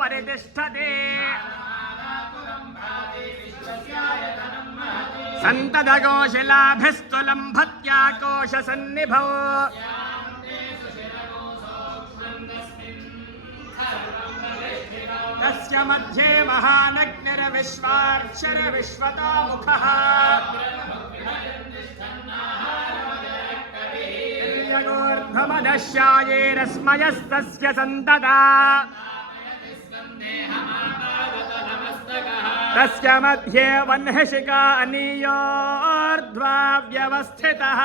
परितिष्ठते सन्ततकोशिलाभिस्तुलं भक्त्या कोशसन्निभौ तस्य मध्ये महानग्निर्विश्वाक्षरविश्वतोमुखः ूर्ध्वमदश्यायेरस्मयस्तस्य सन्तता तस्य मध्ये वह्निशिखा अनीयोर्ध्वा व्यवस्थितः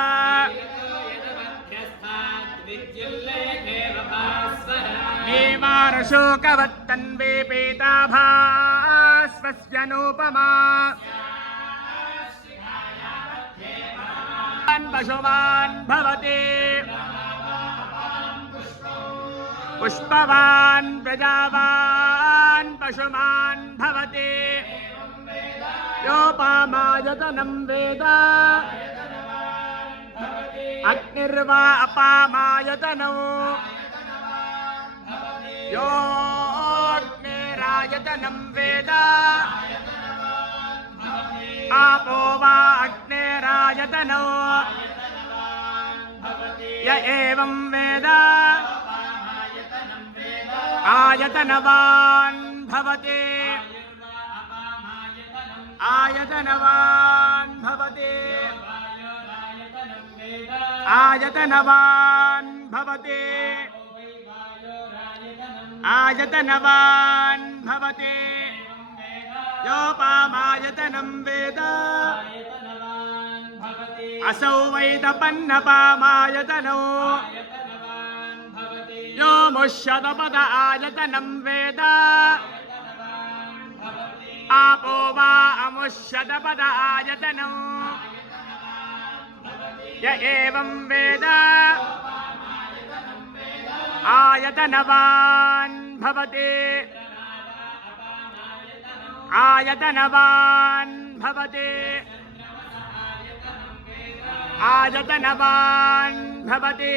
एवारशोकवत्तन्वे पीताभास्वस्य नूपमा पशुमान् भवति पुष्पवान् प्रजावान् पशुमान् भवति योपामायतनं वेद अग्निर्वा अपामायतनौ योऽग्निरायतनं वेद आपो वा अग्निरायतनौ य एवं वेद आयतनवान् भवति आयतनवान् भवति आयतनवान् भवति आयतनवान् भवति योपामायतनं वेद असौ वैदपन्नपामायतनौ यो मुष्यदपद आयतनं वेद आपो वा अमुष्यदपद आयतनौ य एवं वेद आयतनवान् भवति आयतनवान् भवति आयतनवान् भवति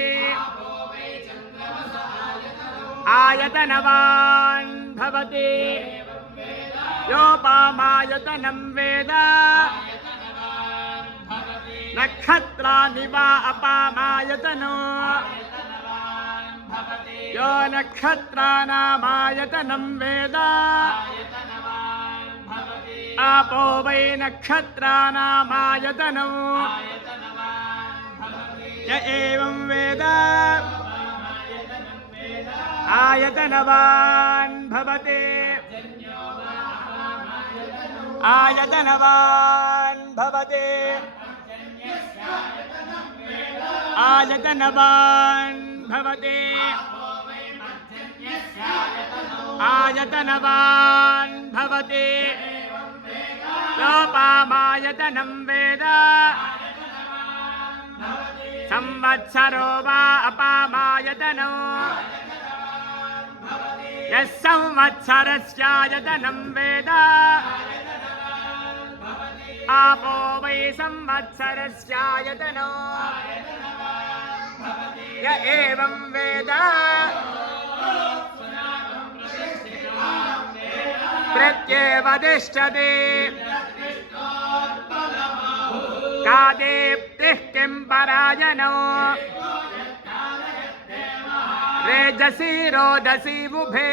आयतनवान् भवति योपामायतनं वेद नक्षत्राणि वा अपामायतनो यो नक्षत्राणामायतनं वेद आपो वै नक्षत्राणामायतनौ य एवं वेद आयतनवान् भवति आयतनवान् भवति आयतनवान् भवति आयतनवान् भवति योपामायतनं वेद संवत्सरो वा अपामायतनौ यः संवत्सरस्यायतनं वेद आपो वै संवत्सरस्यायतनौ य एवं वेद प्रत्येवतिष्ठति का दीप्तिः किं परायणो रेजसी रोदसी बुभे